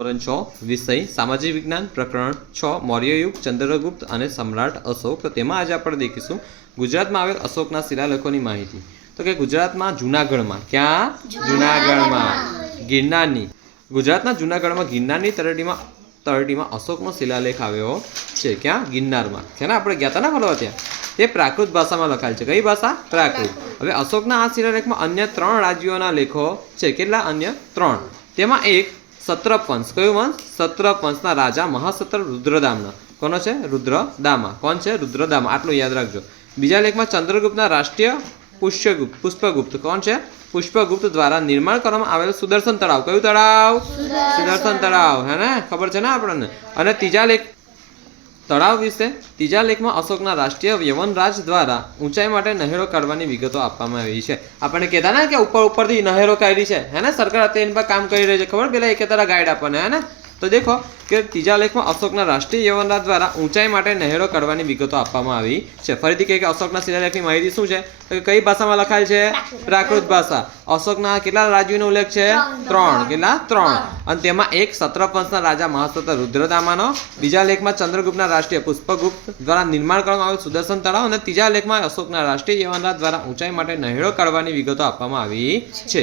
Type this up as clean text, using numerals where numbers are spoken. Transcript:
ધોરણ 6 વિષય સામાજિક વિજ્ઞાન પ્રકરણ 6 મૌર્યયુગ ચંદ્રગુપ્ત અને સમ્રાટ અશોક। તો તેમાં આજે આપણે દેખીશું ગુજરાતમાં આવેલ અશોકના શિલાલેખોની માહિતી। તો કે ગુજરાતમાં જૂનાગઢમાં, ક્યાં? જૂનાગઢમાં ગિરનારની, ગુજરાતના જૂનાગઢમાં ગિરનારની તળેટીમાં અશોકનો શિલાલેખ આવ્યો છે। ક્યાં? ગિરનારમાં છે ને, આપણે ગયા હતા ને ફરવા ત્યાં। તે પ્રાકૃત ભાષામાં લખાયેલ છે। કઈ ભાષા? પ્રાકૃત। હવે અશોકના આ શિલાલેખમાં અન્ય 3 રાજ્યોના લેખો છે। કેટલા? અન્ય 3। તેમાં એક સત્રપંશ, કયું વંશ? સત્રપંશના રાજા મહાસત્ર રુદ્રદામના। કોનો છે? રુદ્રદામા। કોણ છે? રુદ્રદામા, આટલું યાદ રાખજો। બીજા લેખમાં ચંદ્રગુપ્તના રાષ્ટ્રીય પુષ્પગુપ્ત, કોણ છે? પુષ્પગુપ્ત દ્વારા નિર્માણ કરવામાં આવેલ સુદર્શન તળાવ, કયું તળાવ? સુદર્શન તળાવ, હે ને, ખબર છે ને આપણને। અને ત્રીજા લેખ તળાવ વિશે, ત્રીજા લેખમાં અશોકના રાષ્ટ્રીય યવનરાજ દ્વારા ઊંચાઈ માટે નહેરો કાઢવાની વિગતો આપવામાં આવી છે। આપણને કહેતા ને કે ઉપરથી નહેરો કાઢી છે, હે ને, સરકાર અત્યારે એની પર કામ કરી રહી છે, ખબર? પેલા એ કહેતા ગાઈડ આપણને, હે ને। તો દેખો કે ત્રીજા લેખમાં અશોકના રાષ્ટ્રીય યવનરાજ દ્વારા ઊંચાઈ માટે નહેરો કાઢવાની વિગતો આપવામાં આવી છે। ફરીથી કહે કે અશોકના શિલાલેખની માહિતી શું છે? તો કઈ ભાષામાં લખાયેલ છે? પ્રાકૃત ભાષા। અશોકના કેટલા રાજ્યોનો ઉલ્લેખ છે? 3। કેટલા? 3। અને તેમાં એક સત્રપંશના રાજા મહાસત્ર રુદ્રદામાનો, બીજા લેખમાં ચંદ્રગુપ્તના રાષ્ટ્રીય પુષ્પગુપ્ત દ્વારા નિર્માણ કરવામાં આવેલ સુદર્શન તળાવ, અને ત્રીજા લેખમાં અશોકના રાષ્ટ્રીય યવનરાજ દ્વારા ઊંચાઈ માટે નહેરો કાઢવાની વિગતો આપવામાં આવી છે।